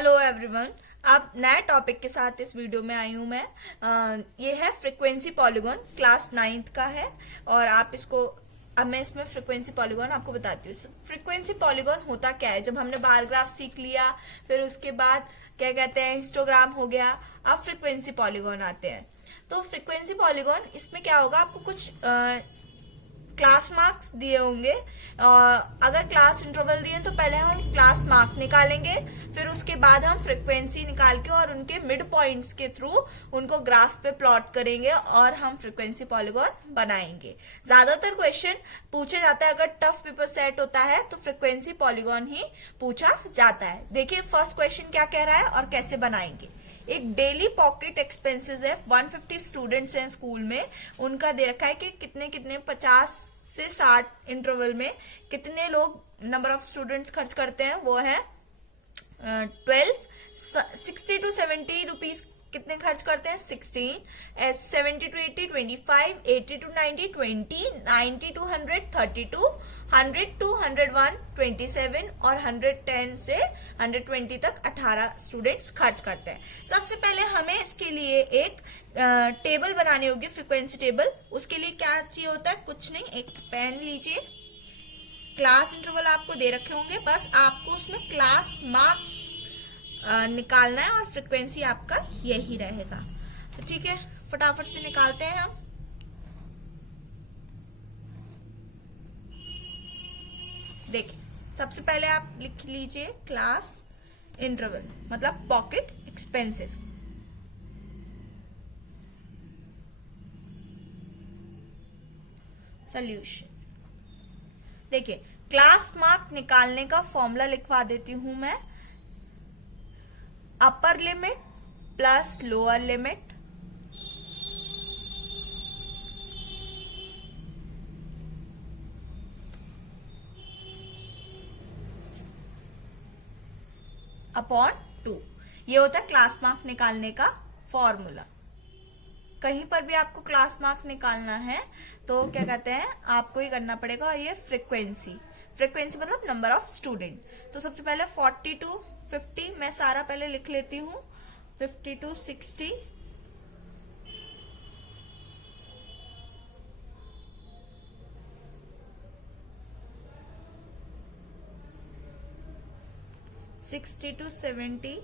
Hello everyone. अब नए topic के साथ इस वीडियो में आई हूं मैं। ये है फ्रीक्वेंसी पॉलीगॉन, क्लास 9th का है। और आप इसको अब मैं इसमें फ्रीक्वेंसी पॉलीगॉन आपको बताती हूँ। फ्रीक्वेंसी पॉलीगॉन होता क्या है? जब हमने बार ग्राफ सीख लिया, फिर उसके बाद क्या कहते हैं, हिस्टोग्राम हो गया, अब फ्रीक्वेंसी पॉलीगॉन आते हैं। तो फ्रीक्वेंसी पॉलीगॉन इसमें क्या होगा, आपको कुछ क्लास मार्क्स दिए होंगे। अगर क्लास इंटरवल दिए तो पहले हम क्लास मार्क निकालेंगे, फिर उसके बाद हम फ्रीक्वेंसी निकाल के और उनके मिड पॉइंट्स के थ्रू उनको ग्राफ पे प्लॉट करेंगे और हम फ्रीक्वेंसी पॉलीगॉन बनाएंगे। ज्यादातर क्वेश्चन पूछे जाता है, अगर टफ पेपर सेट होता है तो फ्रीक्वेंसी पॉलीगॉन ही पूछा जाता है। देखिए फर्स्ट क्वेश्चन क्या कह रहा है और कैसे बनाएंगे। एक डेली पॉकेट एक्सपेंसेस है, 150 स्टूडेंट्स हैं स्कूल में, उनका दे रखा है कि कितने कितने 50 से 60 इंटरवल में कितने लोग नंबर ऑफ स्टूडेंट्स खर्च करते हैं। वो है 12, 60 to 70 रुपीज कितने खर्च करते हैं, 16, 70 to 80 25, 80 to 90 20, 90 to 100 32, 100 to 101 27 और 110 से 120 तक 18 स्टूडेंट्स खर्च करते हैं। सबसे पहले हमें इसके लिए एक टेबल बनानी होगी, फ्रीक्वेंसी टेबल। उसके लिए क्या चाहिए होता है, कुछ नहीं, एक पेन लीजिए। क्लास इंटरवल आपको दे रखे होंगे, बस आपको उसमें क्लास मार्क निकालना है और फ्रीक्वेंसी आपका यही रहेगा। तो ठीक है, फटाफट से निकालते हैं हम। देखिए सबसे पहले आप लिख लीजिए क्लास इंटरवल, मतलब पॉकेट एक्सपेंसिव। सॉल्यूशन देखिए, क्लास मार्क निकालने का फॉर्मूला लिखवा देती हूं मैं। Upper limit plus lower limit upon 2, ये होता है क्लास मार्क निकालने का फॉर्मूला। कहीं पर भी आपको क्लास मार्क निकालना है तो क्या कहते हैं, आपको ही करना पड़ेगा। और ये फ्रीक्वेंसी मतलब नंबर ऑफ स्टूडेंट। तो सबसे पहले 40 to 50 मैं सारा पहले लिख लेती हूँ। 50 to 60, 60 to 70,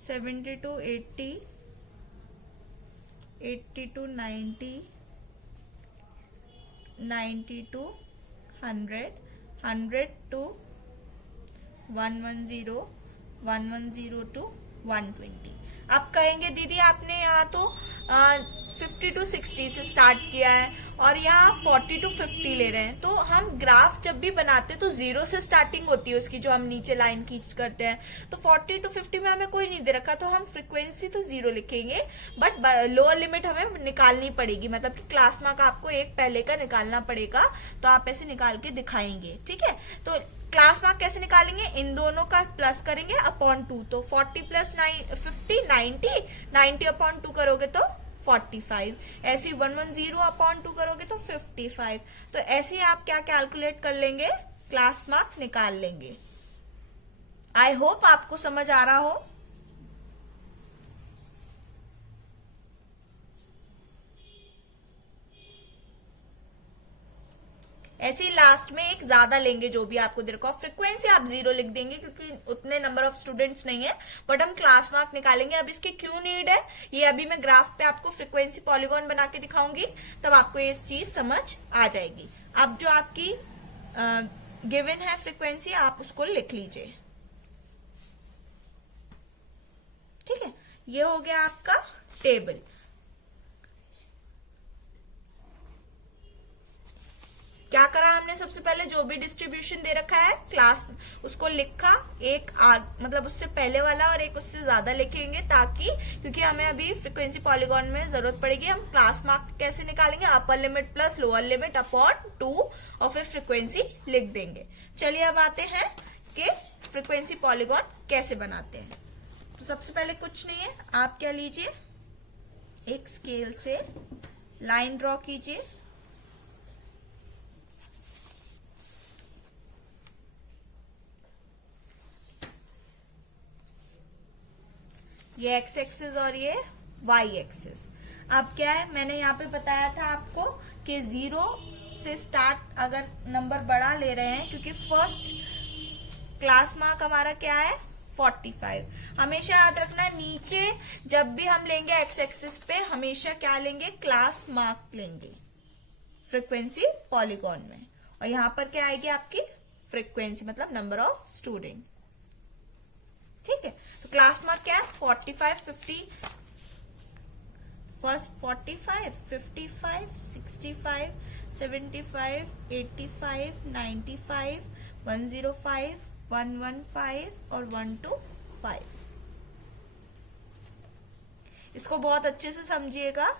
70 to 80, 80 to 90, 90 to 100, 100 to 110, 110 to 120। अब कहेंगे दीदी आपने यहाँ तो 50 to 60 से स्टार्ट किया है और यहाँ 40 to 50 ले रहे हैं। तो हम ग्राफ जब भी बनाते हैं तो 0 से स्टार्टिंग होती है उसकी, जो हम नीचे लाइन खींच करते हैं। तो 40 to 50 में हमें कोई नहीं दे रखा, तो हम फ्रीक्वेंसी तो 0 लिखेंगे, बट लोअर लिमिट हमें निकालनी पड़ेगी, मतलब कि क्लास मार्क आपको एक पहले का निकालना पड़ेगा। तो आप ऐसे निकाल के दिखाएंगे, ठीक है। तो क्लास मार्क कैसे निकालेंगे, इन दोनों का प्लस करेंगे अपॉन 2। तो 40 प्लस 50 90, 90 अपॉन 2 करोगे तो 45, ऐसे 110 अपॉन 2 करोगे तो 55। तो ऐसे ही आप क्या कैलकुलेट कर लेंगे, क्लास मार्क निकाल लेंगे। आई होप आपको समझ आ रहा हो। ऐसे ही लास्ट में एक ज्यादा लेंगे जो भी आपको दे रखा। फ्रीक्वेंसी आप 0 लिख देंगे क्योंकि उतने नंबर ऑफ स्टूडेंट्स नहीं है, बट हम क्लास मार्क निकालेंगे। अब इसकी क्यों नीड है, ये अभी मैं ग्राफ पे आपको फ्रीक्वेंसी पॉलीगॉन बना के दिखाऊंगी, तब आपको ये चीज समझ आ जाएगी। अब जो आपकी गिवन है फ्रीक्वेंसी, आप उसको लिख लीजिए, ठीक है। ये हो गया आपका टेबल। क्या करा हमने, सबसे पहले जो भी डिस्ट्रीब्यूशन दे रखा है क्लास, उसको लिखा, एक मतलब उससे पहले वाला और एक उससे ज्यादा लिखेंगे, ताकि क्योंकि हमें अभी फ्रीक्वेंसी पॉलीगॉन में जरूरत पड़ेगी। हम क्लास मार्क कैसे निकालेंगे, upper limit plus lower limit upon 2 और फिर फ्रीक्वेंसी लिख देंगे। चलिए अब आते हैं कि फ्रीक्वेंसी पॉलीगॉन कैसे बनाते हैं। तो सबसे पहले कुछ नहीं है, आप क्या लीजिए, एक स्केल से लाइन ड्रॉ कीजिए। ये एक्स एक्सिस और ये वाई एक्सिस। अब क्या है, मैंने यहाँ पे बताया था आपको कि 0 से स्टार्ट अगर नंबर बड़ा ले रहे हैं, क्योंकि फर्स्ट क्लास मार्क हमारा क्या है 45। हमेशा याद रखना है, नीचे जब भी हम लेंगे एक्स एक्सिस पे हमेशा क्या लेंगे, क्लास मार्क लेंगे फ्रीक्वेंसी पॉलीगॉन में। और यहां पर क्या आएगी आपकी फ्रीक्वेंसी, मतलब नंबर ऑफ स्टूडेंट। ठीक है, तो क्लास मार्क क्या है 45, 50, फर्स्ट 45, 55, 65, 75, 85, 95, 105, 115 और 125। इसको बहुत अच्छे से समझिएगा,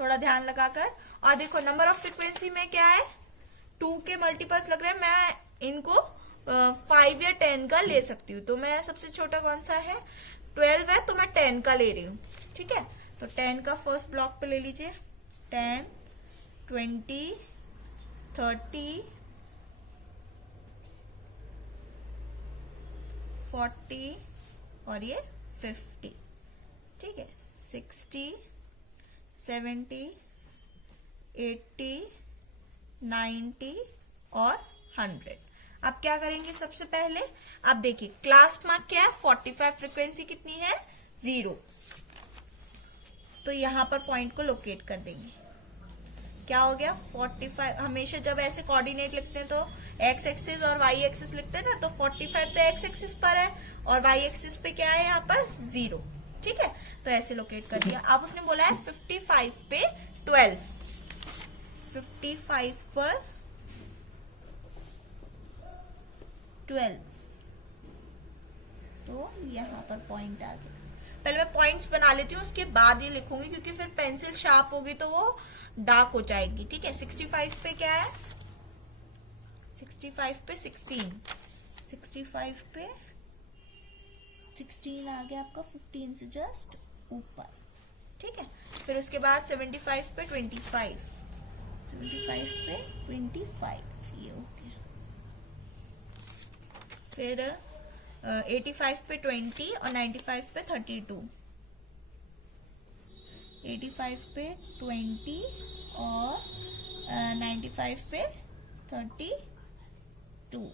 थोड़ा ध्यान लगाकर। और देखो नंबर ऑफ फ्रीक्वेंसी में क्या है, 2 के मल्टीपल्स लग रहे हैं, मैं इनको 5 या 10 का ले सकती हूँ। तो मैं सबसे छोटा कौन सा है 12 है, तो मैं 10 का ले रही हूँ। ठीक है, तो 10 का फर्स्ट ब्लॉक पे ले लीजिए, 10, 20, 30, 40 और ये 50। ठीक है, 60, 70, 80, 90 और 100। अब क्या करेंगे, सबसे पहले अब देखिए क्लास मार्क क्या है 45, फ्रीक्वेंसी कितनी है 0। तो यहां पर पॉइंट को लोकेट कर देंगे। क्या हो गया 45, हमेशा जब ऐसे कोऑर्डिनेट लिखते हैं तो एक्स एक्सिस और वाई एक्सिस लिखते हैं ना, तो 45 तो एक्स एक्सिस पर है और वाई एक्सिस पे क्या है यहाँ पर 0। ठीक है, तो ऐसे लोकेट कर दिया। अब उसने बोला है 55 पे 12, 55 पर 12, तो यहाँ पर पॉइंट आ गया। पहले मैं पॉइंट्स बना लेती हूँ, उसके बाद ये लिखूंगी, क्योंकि फिर पेंसिल शार्प होगी तो वो डार्क हो जाएगी। ठीक है, 65 पे क्या है 65 पे 16, 65 पे 16 आ गया आपका 15 से जस्ट ऊपर। ठीक है, फिर उसके बाद 75 पे 25, 75 पे 25 ये हो गया। फिर 85 पे 20 और 95 पे 32, 85 पे 20 और 95 पे 32।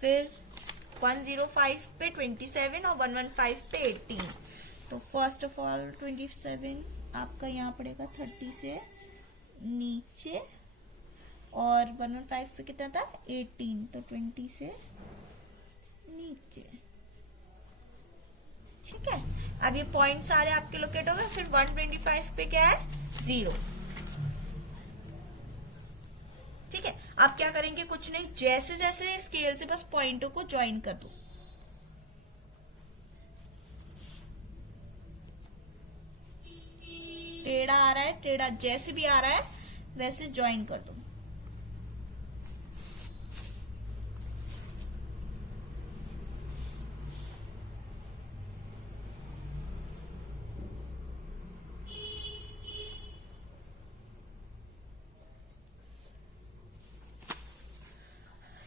फिर 105 पे 27 और 115 पे 18। तो फर्स्ट ऑफ ऑल 27 आपका यहाँ पड़ेगा 30 से नीचे, और 115 पे कितना था 18, तो 20 से नीचे। ठीक है, अब ये पॉइंट सारे आपके लोकेट हो गए। फिर 125 पे क्या है 0। ठीक है, आप क्या करेंगे, कुछ नहीं, जैसे जैसे स्केल से बस पॉइंटों को ज्वाइन कर दो। टेढ़ा आ रहा है, टेढ़ा जैसे भी आ रहा है वैसे ज्वाइन कर दो।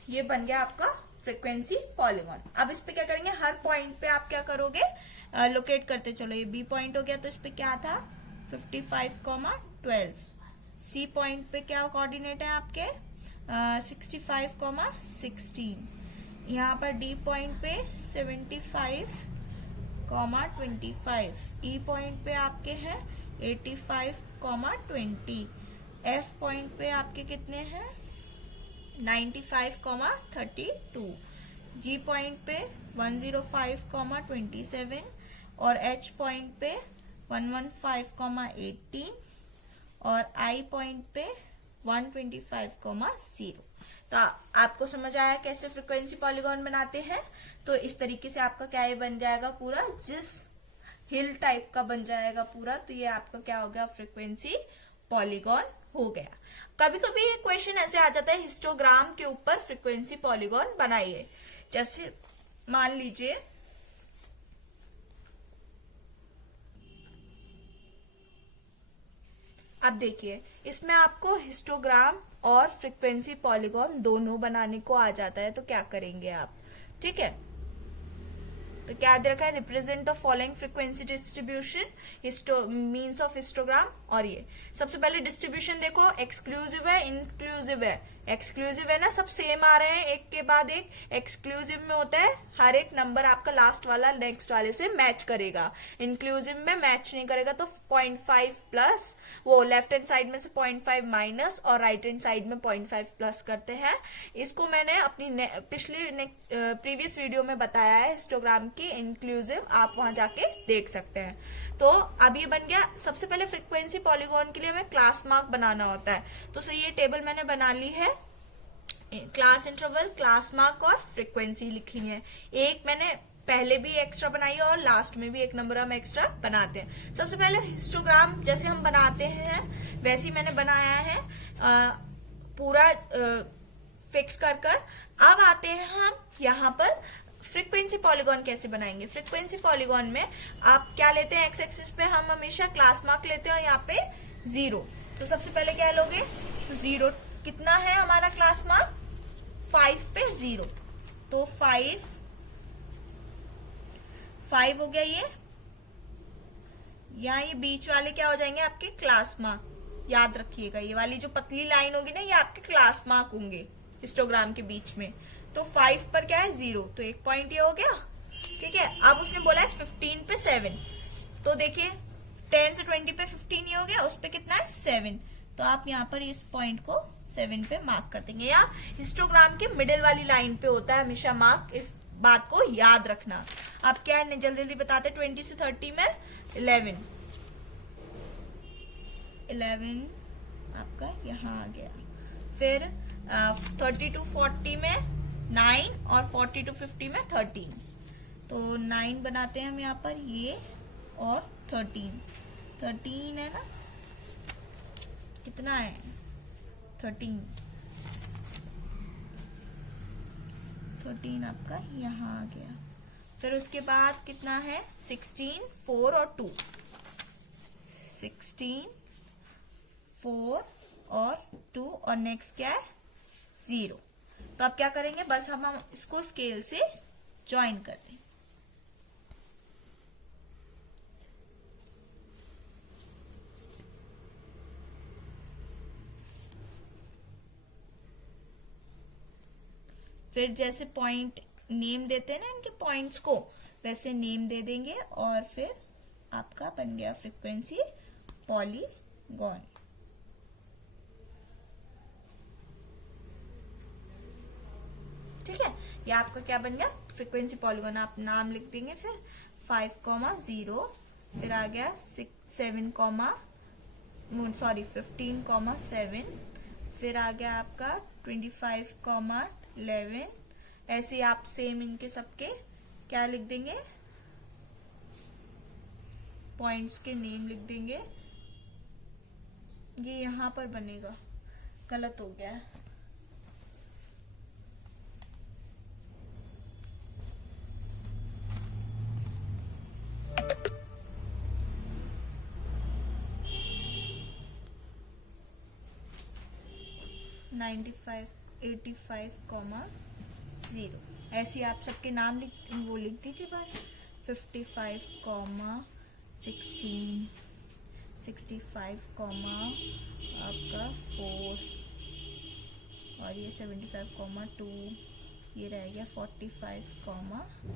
ये बन गया आपका फ्रीक्वेंसी पॉलीगॉन। अब इस पे क्या करेंगे, हर पॉइंट पे आप क्या करोगे, लोकेट करते चलो। ये बी पॉइंट हो गया, तो इस पे क्या था 55, 12। सी पॉइंट पे क्या कोऑर्डिनेट है आपके 65, 16। यहाँ पर डी पॉइंट पे 75, 25। ई पॉइंट पे आपके हैं 85, 20। एफ पॉइंट पे आपके कितने हैं 95, 32। जी पॉइंट पे 105, 27 और एच पॉइंट पे 115, 18 और आई पॉइंट पे 125, 0। तो आपको समझ आया कैसे फ्रीक्वेंसी पॉलीगॉन बनाते हैं। तो इस तरीके से आपका क्या ये बन जाएगा पूरा, जिस हिल टाइप का बन जाएगा पूरा, तो ये आपका क्या हो गया फ्रीक्वेंसी पॉलीगॉन हो गया। कभी कभी क्वेश्चन ऐसे आ जाता है हिस्टोग्राम के ऊपर फ्रीक्वेंसी पॉलीगॉन बनाइए। जैसे मान लीजिए अब देखिए, इसमें आपको हिस्टोग्राम और फ्रीक्वेंसी पॉलीगॉन दोनों बनाने को आ जाता है। तो क्या करेंगे आप, ठीक है, तो क्या दे रखा है, represent the following frequency distribution means of histogram. और ये सबसे पहले डिस्ट्रीब्यूशन देखो, एक्सक्लूसिव है, इंक्लूसिव है। एक्सक्लूसिव है ना, सब सेम आ रहे हैं एक के बाद एक। एक्सक्लूसिव में होता है हर एक नंबर आपका लास्ट वाला नेक्स्ट वाले से मैच करेगा, इंक्लूसिव में मैच नहीं करेगा। तो 0.5 प्लस, वो लेफ्ट हैंड साइड में से 0.5 माइनस और राइट हैंड साइड में 0.5 प्लस करते हैं। इसको मैंने अपनी पिछली प्रीवियस वीडियो में बताया है हिस्टोग्राम की इंक्लूसिव, आप वहां जाके देख सकते हैं। तो अब ये बन गया। सबसे पहले फ्रीक्वेंसी पॉलीगॉन के लिए हमें क्लास मार्क बनाना होता है। तो ये टेबल मैंने बना ली है, क्लास इंटरवल, क्लास मार्क और फ्रीक्वेंसी लिख ली है। एक मैंने पहले भी एक्स्ट्रा बनाई है और लास्ट में भी एक नंबर हम एक्स्ट्रा बनाते हैं। सबसे पहले हिस्टोग्राम जैसे हम बनाते हैं वैसे ही मैंने बनाया है, पूरा फिक्स कर कर। अब आते हैं हम यहाँ पर फ्रीक्वेंसी पॉलीगॉन कैसे बनाएंगे। फ्रीक्वेंसी पॉलीगॉन में आप क्या लेते हैं, एक्स एक्सिस पे हम हमेशा क्लास मार्क लेते हैं और यहाँ पे 0। तो सबसे पहले क्या लोगे, तो 0 कितना है हमारा क्लास मार्क, 5 पे 0। तो 5 हो गया ये। यहाँ ये बीच वाले क्या हो जाएंगे आपके क्लास मार्क। याद रखिएगा ये वाली जो पतली लाइन होगी ना, ये आपके क्लास मार्क होंगे हिस्टोग्राम के बीच में। तो 5 पर क्या है 0, तो एक पॉइंट ये हो गया। ठीक है, अब उसने बोला है 15 पे 7, तो देखिए 10 से 20 पे 15 ये हो गया, उस पे कितना है 7। तो आप यहाँ पर इस पॉइंट को 7 पे मार्क कर देंगे। या हिस्टोग्राम के मिडिल वाली लाइन पे होता है हमेशा मार्क, इस बात को याद रखना। आप क्या है जल्दी जल्दी बताते, 20 से 30 में 11 आपका यहाँ आ गया। फिर 30 to 40 में 9 और 40 to 50 में 13। तो 9 बनाते हैं हम यहाँ पर ये, और 13 है ना, कितना है 13 आपका यहाँ आ गया। फिर उसके बाद कितना है 16, 4 और 2, 16, 4 और 2, और नेक्स्ट क्या है 0। तो अब क्या करेंगे, बस हम इसको स्केल से ज्वाइन कर दें। फिर जैसे पॉइंट नेम देते हैं ना इनके पॉइंट्स को, वैसे नेम दे देंगे और फिर आपका बन गया फ्रीक्वेंसी पॉलीगॉन। ठीक है, ये आपका क्या बन गया फ्रीक्वेंसी पॉलीगॉन। आप नाम लिख देंगे, फिर 5,0, फिर आ गया 15,7, फिर आ गया आपका 25,11। ऐसे आप सेम इनके सबके क्या लिख देंगे, पॉइंट्स के नेम लिख देंगे। ये यहां पर बनेगा, गलत हो गया है। (95, 85,0) ऐसे आप सबके नाम वो लिख दीजिए बस। 55, 16, 65, आपका 4, और ये 75,2, ये रह गया 45,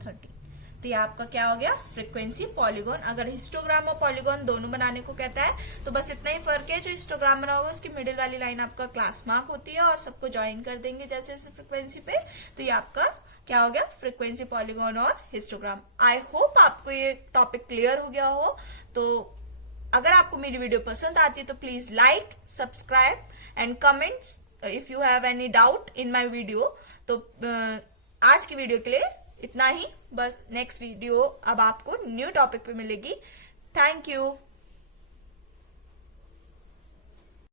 30। तो ये आपका क्या हो गया फ्रीक्वेंसी पॉलीगॉन। अगर हिस्टोग्राम और पॉलीगॉन दोनों बनाने को कहता है तो बस इतना ही फर्क है, जो हिस्टोग्राम बना होगा उसकी मिडिल वाली लाइन आपका क्लास मार्क होती है और सबको ज्वाइन कर देंगे जैसे जैसे फ्रीक्वेंसी पे। तो ये आपका क्या हो गया फ्रीक्वेंसी पॉलीगॉन और हिस्टोग्राम। आई होप आपको ये टॉपिक क्लियर हो गया हो। तो अगर आपको मेरी वीडियो पसंद आती है तो please like, subscribe and comments if you have any doubt in my video. तो आज की वीडियो के लिए इतना ही, बस नेक्स्ट वीडियो अब आपको न्यू टॉपिक पे मिलेगी। Thank you.